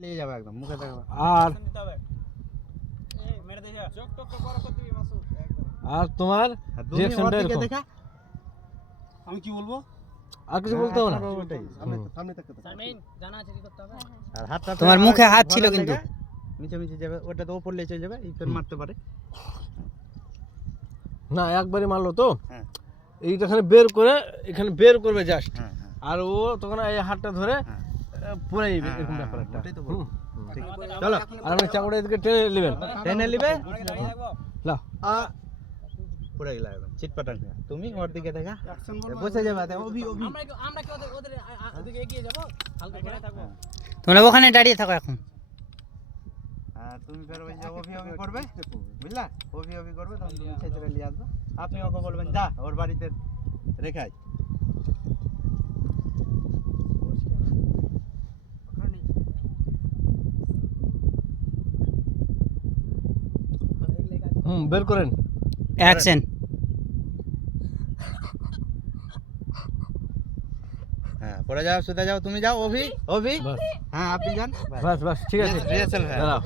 নিয়ে যাবে একদম মুখে দেখো। আর আর তোমার রিঅ্যাকশনটা এরকম। আমি কি বলবো? আর কিছু বলতে হবে না। সামনে থাকতে জানা আছে কি করতে হবে। আর হাতটা তোমার মুখে হাত ছিল কিন্তু। নিচে নিচে যাবে, ওটা তো উপর লেচে যাবে, এই তোর মারতে পারে। না একবারই মারলো তো, হ্যাঁ এইটাখানে বের করে এখানে বের করবে জাস্ট, হ্যাঁ হ্যাঁ আর ও তখন এই হাতটা ধরে হ্যাঁ। পুরাই হ্যাঁ, এরকম হ্যাঁ, ব্যাপার একটা। ওটাই তো বলবো। ঠিক। চলো আর আপনি চাকুটা এদিকে টেনে নেবেন। টেনে নিবে, লাও পুরো গেলা একদম চিটপাটাং। তুমি ওর দিকে দেখা, বসে যাবে। অভি অভি আমরা কি ওদের ওদিকে এগিয়ে যাব, হালকা করে থাকবো। তোমরা ওখানে দাঁড়িয়ে থাকো এখন। হ্যাঁ, তুমি ফের ওই যে অভি অভি করবে, বুঝলা? অভি অভি করবে, তখন তুমি ছেঁচড়ে নিয়ে আসবে। আপনি ওকে বলবেন যা ওর বাড়িতে রেখে আয়। বের করেন। অ্যাকশন। হ্যাঁ, পরে যাও, শুতে যাও, তুমি যাও অভি অভি। বাস হ্যাঁ, আপনি যান। বাস বাস ঠিক আছে, রিহার্সাল। হ্যাঁ দাঁড়াও।